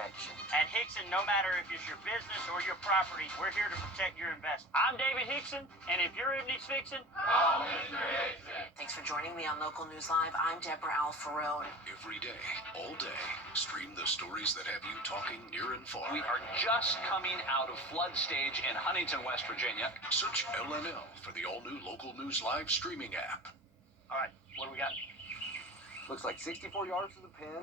protection. At Hickson, no matter if it's your business or your property, we're here to protect your investment. I'm David Hickson, and if your evening's fixing, call Mr. Hickson. Thanks for joining me on Local News Live. I'm Deborah Alfarone. Every day, all day, stream the stories that have you talking near and far. We are just coming out of flood stage in Huntington, West Virginia. Search LNL for the all-new Local News Live streaming app. all right, what do we got? Looks like 64 yards to the pin.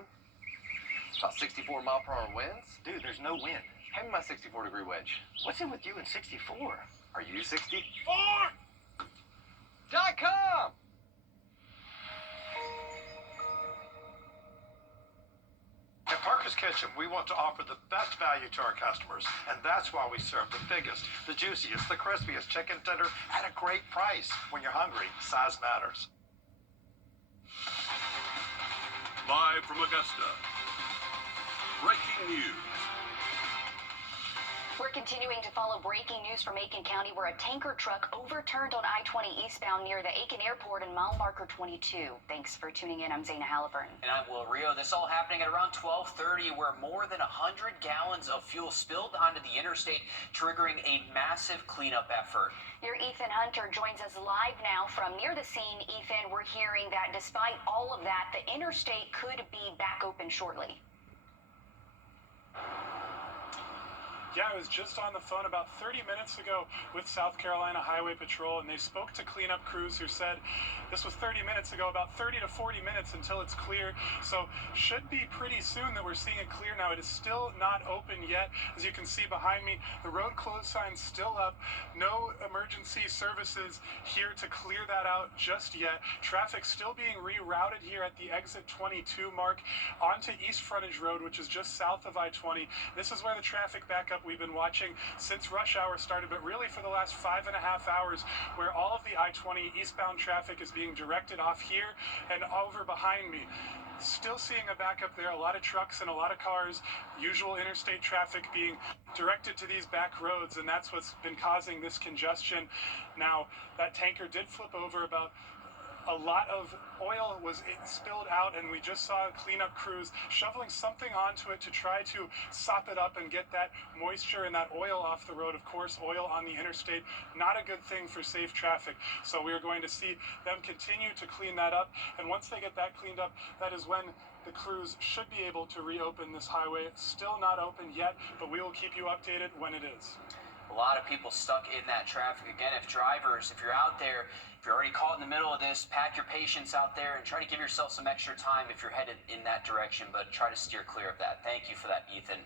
About 64 mile-per-hour winds. Dude, there's no wind. Hand me my 64-degree wedge. What's it with you and 64? Are you 64? .com. At Parker's Kitchen, we want to offer the best value to our customers, and that's why we serve the biggest, the juiciest, the crispiest chicken tender at a great price. When you're hungry, size matters. Live from Augusta, breaking news. We're continuing to follow breaking news from Aiken County, where a tanker truck overturned on I-20 eastbound near the Aiken Airport in mile marker 22. Thanks for tuning in. I'm Zana Halliburton. And I'm Will Rio. This all happening at around 12:30, where more than 100 gallons of fuel spilled onto the interstate, triggering a massive cleanup effort. Your Ethan Hunter joins us live now from near the scene. Ethan, we're hearing that despite all of that, the interstate could be back open shortly. Yeah, I was just on the phone about 30 minutes ago with South Carolina Highway Patrol, and they spoke to cleanup crews who said this was 30 minutes ago, about 30 to 40 minutes until it's clear. So should be pretty soon that we're seeing it clear now. It is still not open yet. As you can see behind me, the road closed sign's still up. No emergency services here to clear that out just yet. Traffic still being rerouted here at the exit 22 mark onto East Frontage Road, which is just south of I-20. This is where the traffic backup we've been watching since rush hour started, but really for the last 5.5 hours, where all of the I-20 eastbound traffic is being directed off here and over behind me. Still seeing a backup there, a lot of trucks and a lot of cars, usual interstate traffic being directed to these back roads, and that's what's been causing this congestion. Now, that tanker did flip over. About a lot of oil was spilled out, and we just saw cleanup crews shoveling something onto it to try to sop it up and get that moisture and that oil off the road. Of course, oil on the interstate, not a good thing for safe traffic. So we are going to see them continue to clean that up. And once they get that cleaned up, that is when the crews should be able to reopen this highway. Still not open yet, but we will keep you updated when it is. A lot of people stuck in that traffic. Again, if you're out there, if you're already caught in the middle of this, pack your patience out there and try to give yourself some extra time if you're headed in that direction, but try to steer clear of that. Thank you for that, Ethan.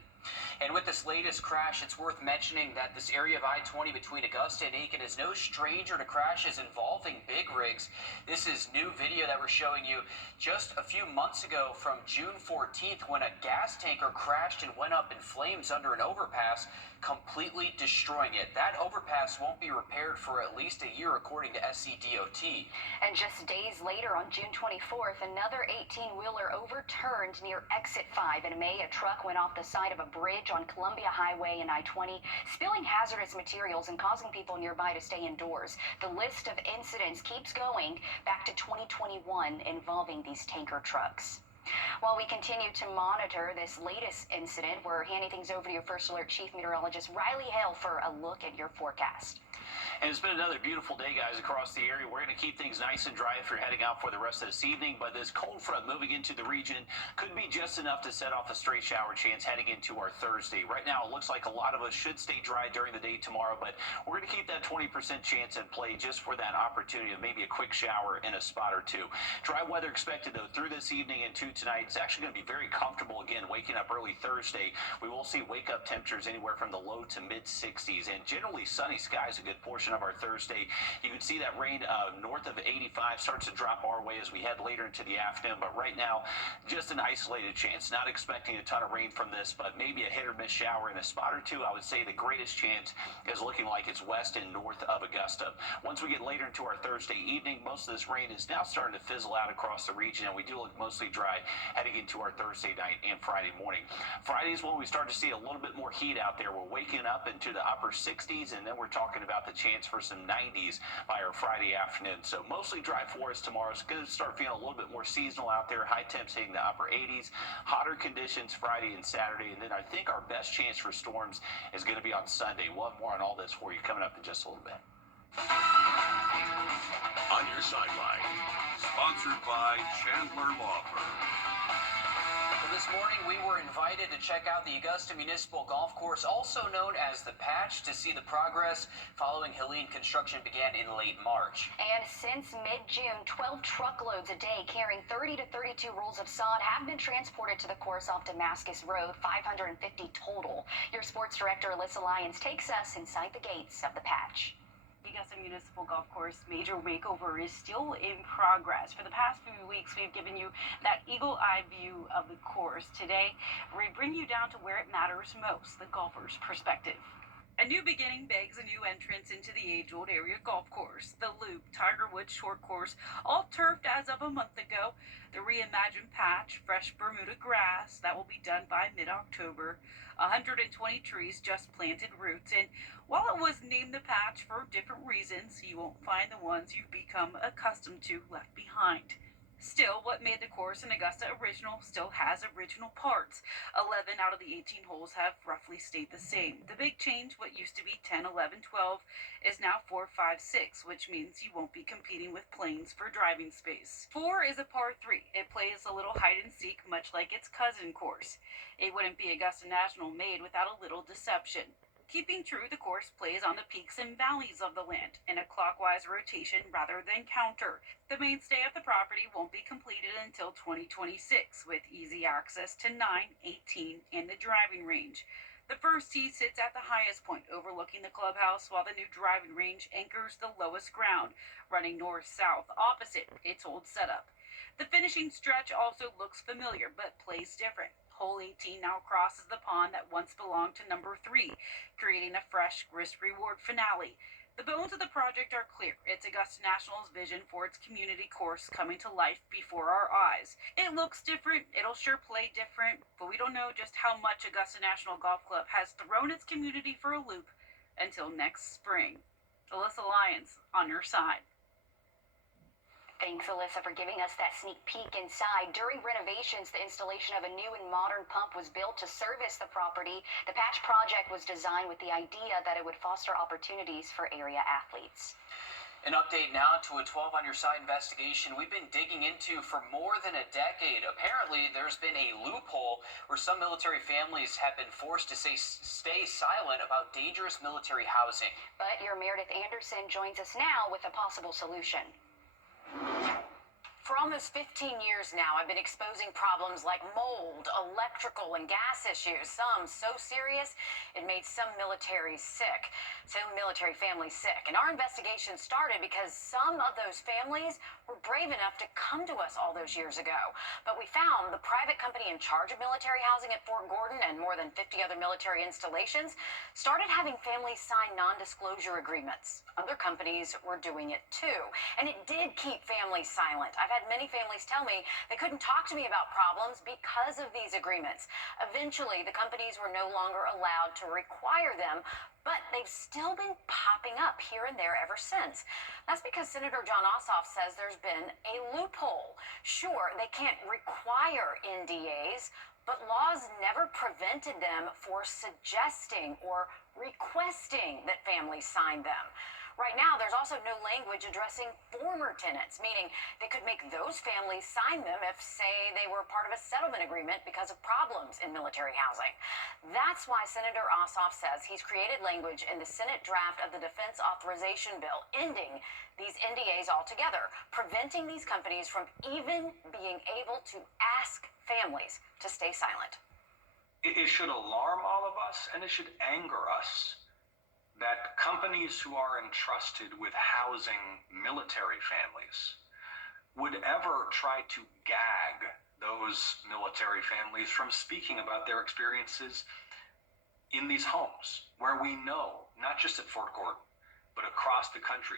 And with this latest crash, it's worth mentioning that this area of I-20 between Augusta and Aiken is no stranger to crashes involving big rigs. This is new video that we're showing you just a few months ago from June 14th, when a gas tanker crashed and went up in flames under an overpass, completely destroying it. That overpass won't be repaired for at least a year, according to SCDOT. And just days later, on June 24th, another 18-wheeler overturned near Exit 5 in May. A truck went off the side of a bridge on Columbia Highway and I-20, spilling hazardous materials and causing people nearby to stay indoors. The list of incidents keeps going back to 2021 involving these tanker trucks. While we continue to monitor this latest incident, we're handing things over to your First Alert Chief Meteorologist Riley Hale for a look at your forecast. And it's been another beautiful day, guys, across the area. We're going to keep things nice and dry if you're heading out for the rest of this evening, but this cold front moving into the region could be just enough to set off a stray shower chance heading into our Thursday. Right now, it looks like a lot of us should stay dry during the day tomorrow, but we're going to keep that 20% chance in play just for that opportunity of maybe a quick shower in a spot or two. Dry weather expected, though, through this evening and to tonight. It's actually going to be very comfortable again waking up early Thursday. We will see wake-up temperatures anywhere from the low to mid-60s, and generally sunny skies a good portion of our Thursday. You can see that rain north of 85 starts to drop our way as we head later into the afternoon, but right now, just an isolated chance. Not expecting a ton of rain from this, but maybe a hit or miss shower in a spot or two. I would say the greatest chance is looking like it's west and north of Augusta. Once we get later into our Thursday evening, most of this rain is now starting to fizzle out across the region, and we do look mostly dry heading into our Thursday night and Friday. Friday morning. Friday is when we start to see a little bit more heat out there. We're waking up into the upper 60s, and then we're talking about the chance for some 90s by our Friday afternoon. So mostly dry for us tomorrow. It's going to start feeling a little bit more seasonal out there. High temps hitting the upper 80s. Hotter conditions Friday and Saturday, and then I think our best chance for storms is going to be on Sunday. We'll have more on all this for you coming up in just a little bit. On Your Sideline, sponsored by Chandler Law Firm. Well, this morning we were invited to check out the Augusta Municipal Golf Course, also known as the Patch, to see the progress following Helene construction began in late March. And since mid-June, 12 truckloads a day carrying 30 to 32 rolls of sod have been transported to the course off Damascus Road, 550 total. Your sports director, Alyssa Lyons, takes us inside the gates of the Patch. The Augusta Municipal Golf Course major makeover is still in progress. For the past few weeks, we've given you that eagle-eye view of the course. Today, we bring you down to where it matters most, the golfer's perspective. A new beginning begs a new entrance into the age-old area golf course. The Loop, Tiger Woods Short Course, all turfed as of a month ago. The reimagined patch, fresh Bermuda grass, that will be done by mid-October. 120 trees just planted roots, and while it was named the patch for different reasons, you won't find the ones you've become accustomed to left behind. Still, what made the course an Augusta original still has original parts. 11 out of the 18 holes have roughly stayed the same. The big change, what used to be 10, 11, 12, is now 4, 5, 6, which means you won't be competing with planes for driving space. 4 is a par 3. It plays a little hide and seek, much like its cousin course. It wouldn't be Augusta National made without a little deception. Keeping true, the course plays on the peaks and valleys of the land in a clockwise rotation rather than counter. The mainstay of the property won't be completed until 2026, with easy access to 9, 18, and the driving range. The first tee sits at the highest point overlooking the clubhouse, while the new driving range anchors the lowest ground, running north-south opposite its old setup. The finishing stretch also looks familiar, but plays different. Hole 18 now crosses the pond that once belonged to number 3, creating a fresh risk-reward finale. The bones of the project are clear. It's Augusta National's vision for its community course coming to life before our eyes. It looks different, it'll sure play different, but we don't know just how much Augusta National Golf Club has thrown its community for a loop until next spring. Alyssa Lyons, on your side. Thanks, Alyssa, for giving us that sneak peek inside. During renovations, the installation of a new and modern pump was built to service the property. The patch project was designed with the idea that it would foster opportunities for area athletes. An update now to a 12 on Your Side investigation we've been digging into for more than a decade. Apparently, there's been a loophole where some military families have been forced to stay silent about dangerous military housing. But your Meredith Anderson joins us now with a possible solution. For almost 15 years now, I've been exposing problems like mold, electrical, and gas issues, some so serious it made some military families sick. And our investigation started because some of those families were brave enough to come to us all those years ago. But we found the private company in charge of military housing at Fort Gordon and more than 50 other military installations started having families sign non-disclosure agreements. Other companies were doing it too. And it did keep families silent. I've had many families tell me they couldn't talk to me about problems because of these agreements. Eventually, the companies were no longer allowed to require them, but they've still been popping up here and there ever since. That's because Senator John Ossoff says there's been a loophole. Sure, they can't require NDAs, but laws never prevented them for suggesting or requesting that families sign them. Right now, there's also no language addressing former tenants, meaning they could make those families sign them if, say, they were part of a settlement agreement because of problems in military housing. That's why Senator Ossoff says he's created language in the Senate draft of the Defense Authorization Bill, ending these NDAs altogether, preventing these companies from even being able to ask families to stay silent. It should alarm all of us, and it should anger us that companies who are entrusted with housing military families would ever try to gag those military families from speaking about their experiences in these homes, where we know, not just at Fort Gordon, but across the country,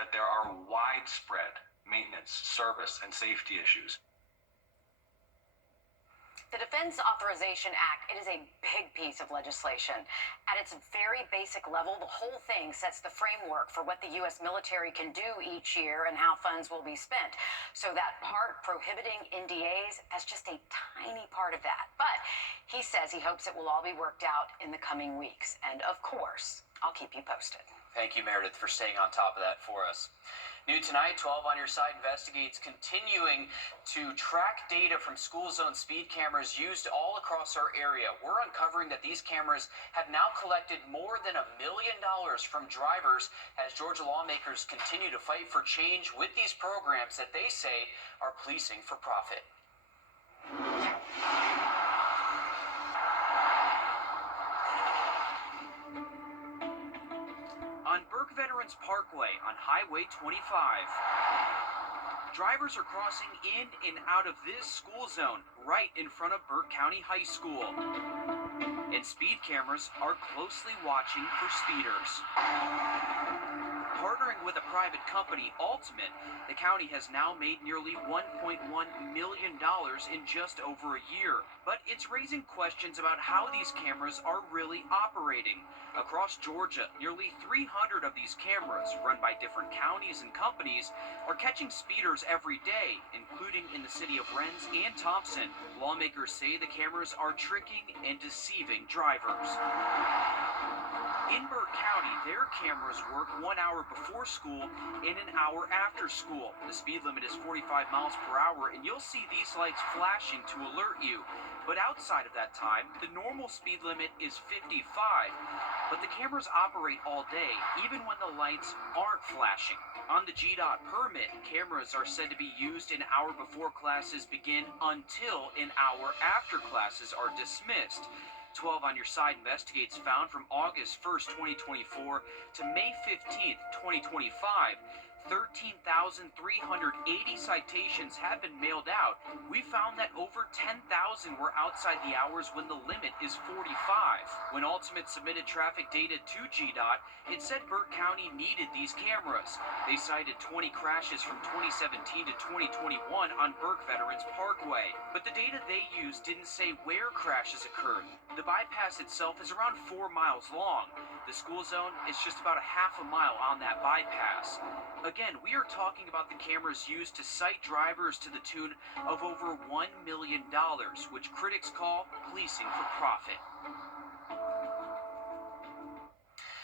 that there are widespread maintenance, service, and safety issues. The Defense Authorization Act, it is a big piece of legislation. At its very basic level, the whole thing sets the framework for what the U.S. military can do each year and how funds will be spent. So that part prohibiting NDAs, that's just a tiny part of that. But he says he hopes it will all be worked out in the coming weeks. And of course, I'll keep you posted. Thank you, Meredith, for staying on top of that for us. New tonight, 12 on Your Side investigates continuing to track data from school zone speed cameras used all across our area. We're uncovering that these cameras have now collected more than $1 million from drivers as Georgia lawmakers continue to fight for change with these programs that they say are policing for profit. On Burke Veterans Parkway on Highway 25. Drivers are crossing in and out of this school zone right in front of Burke County High School. And speed cameras are closely watching for speeders. Partnering with a private company, Ultimate, the county has now made nearly $1.1 million in just over a year. But it's raising questions about how these cameras are really operating. Across Georgia, nearly 300 of these cameras, run by different counties and companies, are catching speeders every day, including in the city of Rennes and Thompson. Lawmakers say the cameras are tricking and deceiving drivers. In Burke County, their cameras work 1 hour before school and an hour after school. The speed limit is 45 miles per hour, and you'll see these lights flashing to alert you. But outside of that time, the normal speed limit is 55. But the cameras operate all day, even when the lights aren't flashing. On the GDOT permit, cameras are said to be used an hour before classes begin until an hour after classes are dismissed. 12 on Your Side investigates found from August 1st, 2024 to May 15th, 2025, 13,380 citations have been mailed out. We found that over 10,000 were outside the hours when the limit is 45. When Ultimate submitted traffic data to GDOT, it said Burke County needed these cameras. They cited 20 crashes from 2017 to 2021 on Burke Veterans Parkway. But the data they used didn't say where crashes occurred. The bypass itself is around 4 miles long. The school zone is just about a half a mile on that bypass. Again, we are talking about the cameras used to cite drivers to the tune of over $1 million, which critics call policing for profit.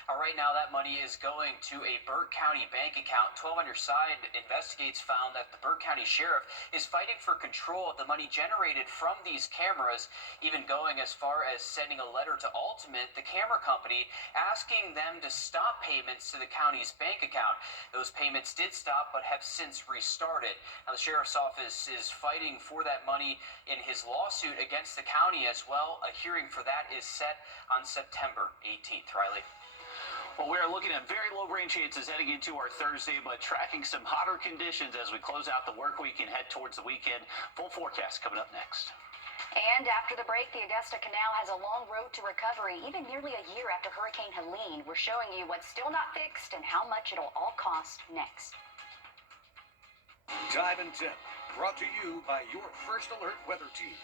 All right, now that money is going to a Burke County bank account. 12 on Your Side investigates found that the Burke County Sheriff is fighting for control of the money generated from these cameras, even going as far as sending a letter to Ultimate, the camera company, asking them to stop payments to the county's bank account. Those payments did stop, but have since restarted. Now, the Sheriff's Office is fighting for that money in his lawsuit against the county as well. A hearing for that is set on September 18th. Riley? Well, we are looking at very low rain chances heading into our Thursday, but tracking some hotter conditions as we close out the work week and head towards the weekend. Full forecast coming up next. And after the break, the Augusta Canal has a long road to recovery, even nearly a year after Hurricane Helene. We're showing you what's still not fixed and how much it'll all cost next. Time and Tip, brought to you by your First Alert weather team.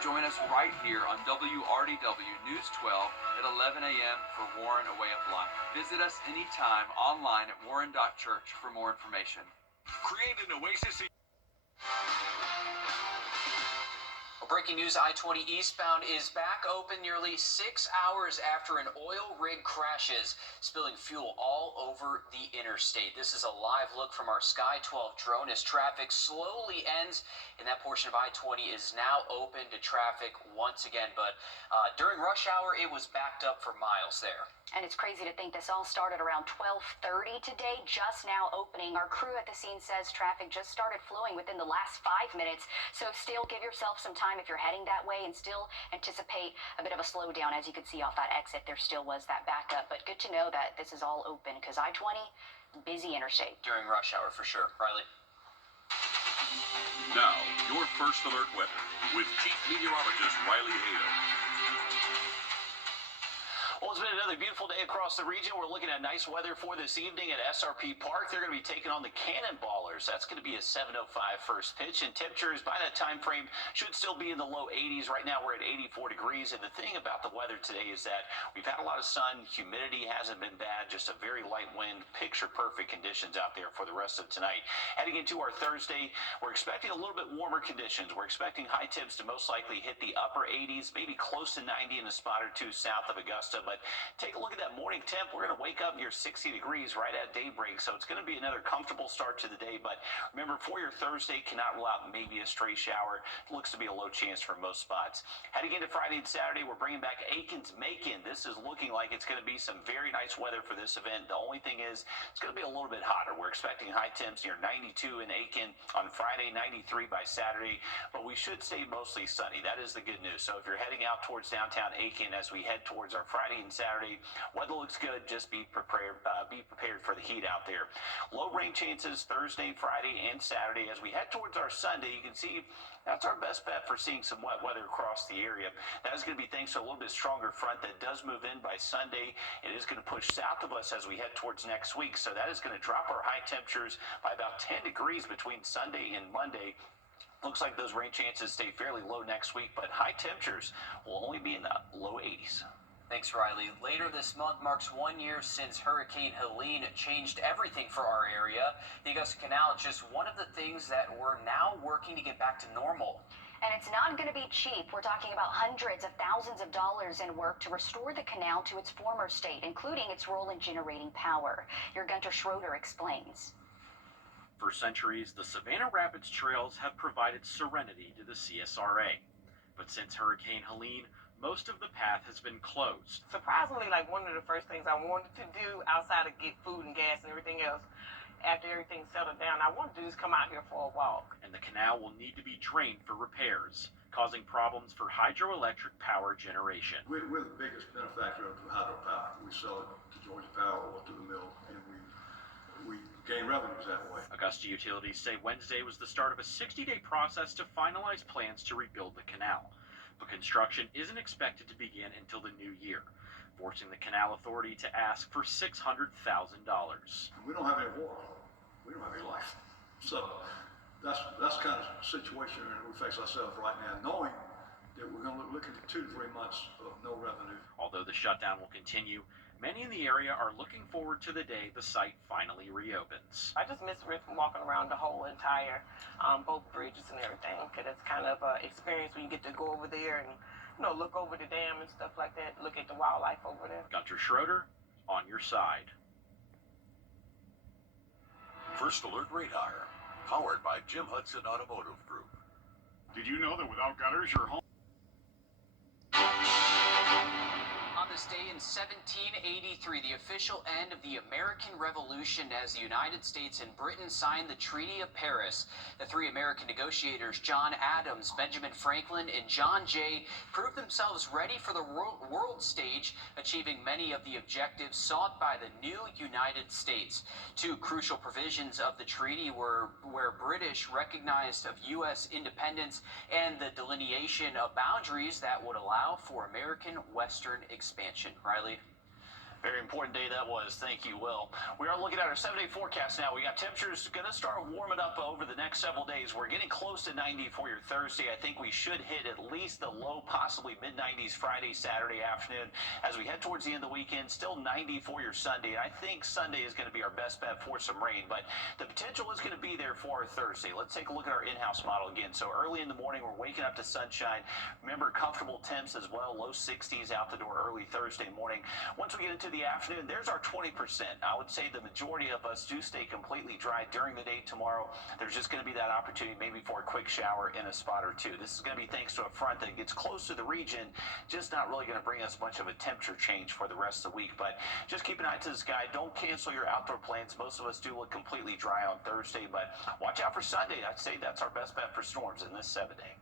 Join us right here on WRDW News 12 at 11 a.m. for Warren A Way of Life. Visit us anytime online at warren.church for more information. Create an oasis. Breaking news, I-20 eastbound is back open nearly 6 hours after an oil rig crashes, spilling fuel all over the interstate. This is a live look from our Sky 12 drone as traffic slowly ends, and that portion of I-20 is now open to traffic once again. But during rush hour, it was backed up for miles there. And it's crazy to think this all started around 12:30 today, just now opening. Our crew at the scene says traffic just started flowing within the last 5 minutes. So still give yourself some time if you're heading that way, and still anticipate a bit of a slowdown. As you can see off that exit, there still was that backup. But good to know that this is all open, because I-20, busy interstate. During rush hour for sure. Riley? Now, your First Alert weather with Chief Meteorologist Riley Hale. Well, it's been another beautiful day across the region. We're looking at nice weather for this evening at SRP Park. They're going to be taking on the Cannonballers. That's going to be a 7:05 first pitch, and temperatures by that time frame should still be in the low 80s. Right now we're at 84 degrees, and the thing about the weather today is that we've had a lot of sun, humidity hasn't been bad, just a very light wind, picture perfect conditions out there for the rest of tonight. Heading into our Thursday, we're expecting a little bit warmer conditions. We're expecting high temps to most likely hit the upper 80s, maybe close to 90 in a spot or two south of Augusta, but take a look at that morning temp. We're going to wake up near 60 degrees right at daybreak, so it's going to be another comfortable start to the day. But remember, for your Thursday, cannot rule out maybe a stray shower. It looks to be a low chance for most spots. Heading into Friday and Saturday, we're bringing back Aiken's Macon. This is looking like it's going to be some very nice weather for this event. The only thing is, it's going to be a little bit hotter. We're expecting high temps near 92 in Aiken on Friday, 93 by Saturday, but we should stay mostly sunny. That is the good news. So if you're heading out towards downtown Aiken as we head towards our Friday and Saturday, weather looks good. Just be prepared for the heat out there. Low rain chances Thursday, Friday, and Saturday. As we head towards our Sunday, you can see that's our best bet for seeing some wet weather across the area. That is going to be thanks to a little bit stronger front that does move in by Sunday. It is going to push south of us as we head towards next week. So that is going to drop our high temperatures by about 10 degrees between Sunday and Monday. Looks like those rain chances stay fairly low next week, but high temperatures will only be in the low 80s. Thanks, Riley. Later this month marks 1 year since Hurricane Helene changed everything for our area. The Augusta Canal is just one of the things that we're now working to get back to normal. And it's not going to be cheap. We're talking about hundreds of thousands of dollars in work to restore the canal to its former state, including its role in generating power. Your Gunter Schroeder explains. For centuries, the Savannah Rapids trails have provided serenity to the CSRA. But since Hurricane Helene, most of the path has been closed. Surprisingly, like one of the first things I wanted to do outside of get food and gas and everything else, after everything settled down, I wanted to just come out here for a walk. And the canal will need to be drained for repairs, causing problems for hydroelectric power generation. We're the biggest benefactor of hydropower. We sell it to Georgia Power or to the mill, and we gain revenues that way. Augusta utilities say Wednesday was the start of a 60-day process to finalize plans to rebuild the canal. But construction isn't expected to begin until the new year, forcing the Canal Authority to ask for $600,000. We don't have any water. We don't have any life. So that's kind of the situation we face ourselves right now, knowing that we're going to look at 2 to 3 months of no revenue. Although the shutdown will continue, many in the area are looking forward to the day the site finally reopens. I just miss walking around the whole entire, both bridges and everything, because it's kind of an experience when you get to go over there and, look over the dam and stuff like that, look at the wildlife over there. Gunter Schroeder, on your side. First Alert Radar, powered by Jim Hudson Automotive Group. Did you know that without gutters, your home... On this day in 1783, the official end of the American Revolution, as the United States and Britain signed the Treaty of Paris. The 3 American negotiators, John Adams, Benjamin Franklin, and John Jay, proved themselves ready for the world stage, achieving many of the objectives sought by the new United States. 2 crucial provisions of the treaty were where British recognized of U.S. independence and the delineation of boundaries that would allow for American Western expansion. Riley? Very important day that was. Thank you, Will. We are looking at our 7-day forecast now. We got temperatures going to start warming up over the next several days. We're getting close to 90 for your Thursday. I think we should hit at least the low, possibly mid-90s Friday, Saturday afternoon. As we head towards the end of the weekend, still 90 for your Sunday. I think Sunday is going to be our best bet for some rain, but the potential is going to be there for our Thursday. Let's take a look at our in-house model again. So early in the morning, we're waking up to sunshine. Remember, comfortable temps as well, low 60s out the door early Thursday morning. Once we get into the afternoon, there's our 20%. I would say the majority of us do stay completely dry during the day tomorrow. There's just going to be that opportunity maybe for a quick shower in a spot or two. This is going to be thanks to a front that gets close to the region, just not really going to bring us much of a temperature change for the rest of the week. But just keep an eye to the sky. Don't cancel your outdoor plans. Most of us do look completely dry on Thursday, but watch out for Sunday. I'd say that's our best bet for storms in this 7-day.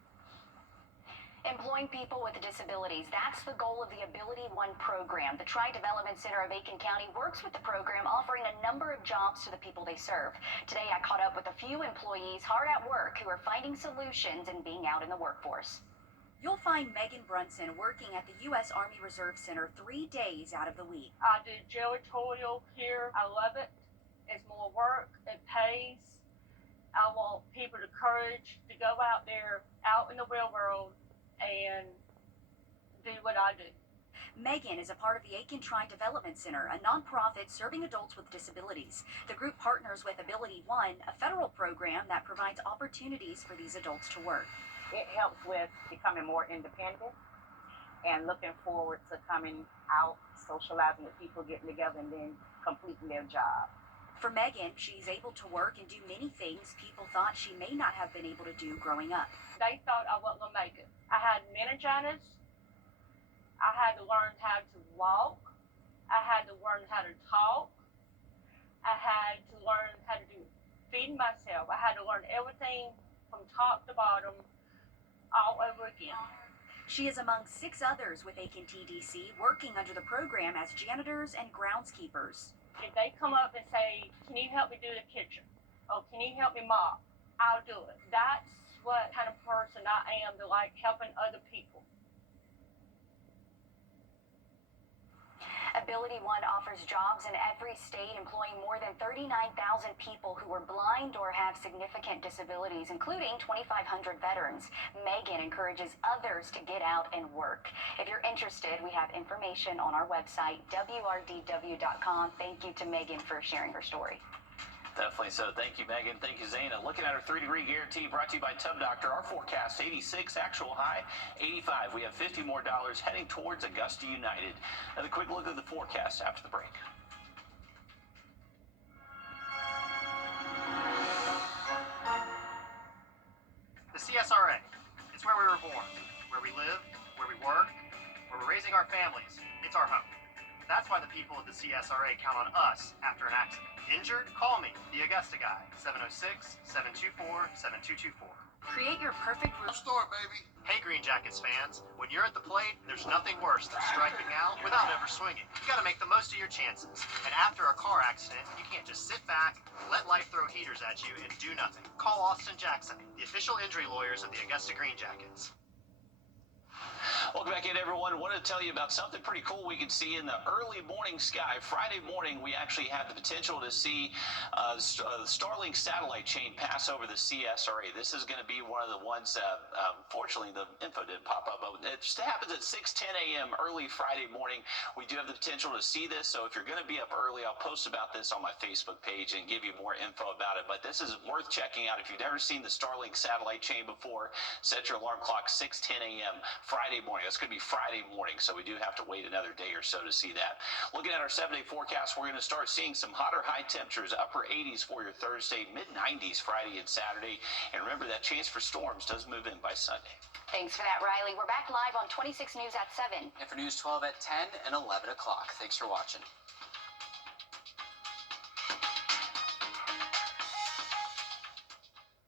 Employing people with disabilities, that's the goal of the Ability One program. The Tri-Development Center of Aiken County works with the program, offering a number of jobs to the people they serve. Today, I caught up with a few employees hard at work who are finding solutions and being out in the workforce. You'll find Megan Brunson working at the U.S. Army Reserve Center 3 days out of the week. I do janitorial here. I love it. It's more work. It pays. I want people the courage to go out there, out in the real world, and do what I do. Megan is a part of the Aiken Tri Development Center, a nonprofit serving adults with disabilities. The group partners with Ability One, a federal program that provides opportunities for these adults to work. It helps with becoming more independent and looking forward to coming out, socializing with people, getting together, and then completing their job. For Megan, she's able to work and do many things people thought she may not have been able to do growing up. They thought I wasn't going to make it. I had meningitis. I had to learn how to walk. I had to learn how to talk. I had to learn how to feed myself. I had to learn everything from top to bottom all over again. She is among 6 others with Aiken TDC working under the program as janitors and groundskeepers. If they come up and say, can you help me do the kitchen? Or can you help me mop? I'll do it. That's what kind of person I am, to like helping other people. Ability One offers jobs in every state, employing more than 39,000 people who are blind or have significant disabilities, including 2,500 veterans. Megan encourages others to get out and work. If you're interested, we have information on our website, wrdw.com. Thank you to Megan for sharing her story. Definitely so. Thank you, Megan. Thank you, Zaina. Looking at our 3-degree guarantee brought to you by Tub Doctor. Our forecast, 86, actual high, 85. We have $50 more heading towards Augusta United. Another quick look at the forecast after the break. The CSRA. It's where we were born, where we live, where we work, where we're raising our families. It's our home. That's why the people of the CSRA count on us after an accident. Injured? Call me, the Augusta guy, 706-724-7224. Create your perfect roof store, baby. Hey, Green Jackets fans, when you're at the plate, there's nothing worse than striking out without ever swinging. You gotta make the most of your chances. And after a car accident, you can't just sit back, let life throw heaters at you, and do nothing. Call Austin Jackson, the official injury lawyers of the Augusta Green Jackets. Welcome back in, everyone. I wanted to tell you about something pretty cool we can see in the early morning sky. Friday morning, we actually have the potential to see the Starlink satellite chain pass over the CSRA. This is going to be one of the ones that, unfortunately, the info didn't pop up. But it just happens at 6:10 a.m. early Friday morning. We do have the potential to see this. So if you're going to be up early, I'll post about this on my Facebook page and give you more info about it. But this is worth checking out. If you've never seen the Starlink satellite chain before, set your alarm clock 6:10 a.m. Friday morning. It's going to be Friday morning, so we do have to wait another day or so to see that. Looking at our 7-day forecast, we're going to start seeing some hotter high temperatures, upper 80s for your Thursday, mid-90s Friday and Saturday. And remember, that chance for storms does move in by Sunday. Thanks for that, Riley. We're back live on 26 News at 7. And for News 12 at 10 and 11 o'clock. Thanks for watching.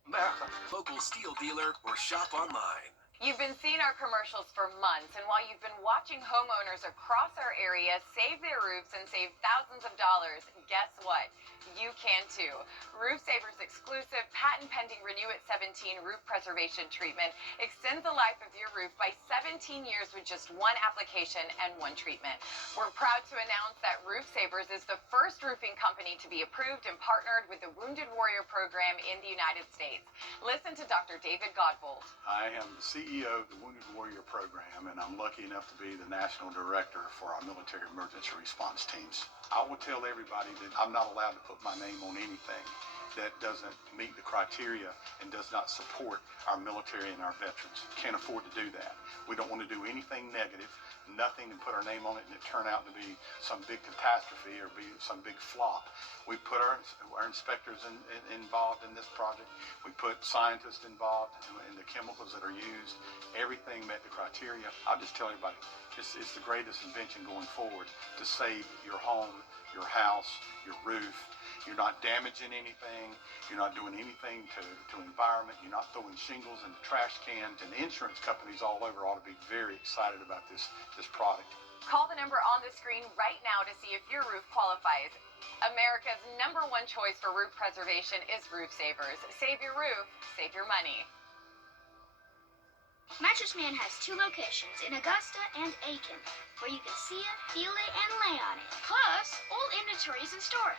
America. Local steel dealer or shop online. You've been seeing our commercials for months, and while you've been watching homeowners across our area save their roofs and save thousands of dollars, guess what? You can too. Roof Saver's exclusive patent-pending Renew at 17 roof preservation treatment extends the life of your roof by 17 years with just one application and one treatment. We're proud to announce that Roof Savers is the first roofing company to be approved and partnered with the Wounded Warrior Program in the United States. Listen to Dr. David Godbold. I am the CEO of the Wounded Warrior Program, and I'm lucky enough to be the National Director for our military emergency response teams. I will tell everybody that I'm not allowed to put my name on anything that doesn't meet the criteria and does not support our military and our veterans. Can't afford to do that. We don't want to do anything negative, nothing to put our name on it and it turn out to be some big catastrophe or be some big flop. We put our inspectors involved in this project. We put scientists involved in the chemicals that are used. Everything met the criteria. I'll just tell everybody, it's the greatest invention going forward to save your home, your house, your roof. You're not damaging anything. You're not doing anything to environment. You're not throwing shingles into trash cans. And insurance companies all over ought to be very excited about this product. Call the number on the screen right now to see if your roof qualifies. America's #1 choice for roof preservation is Roof Savers. Save your roof, save your money. Mattress Man has 2 locations in Augusta and Aiken, where you can see it, feel it, and lay on it. Plus, all inventory is in store.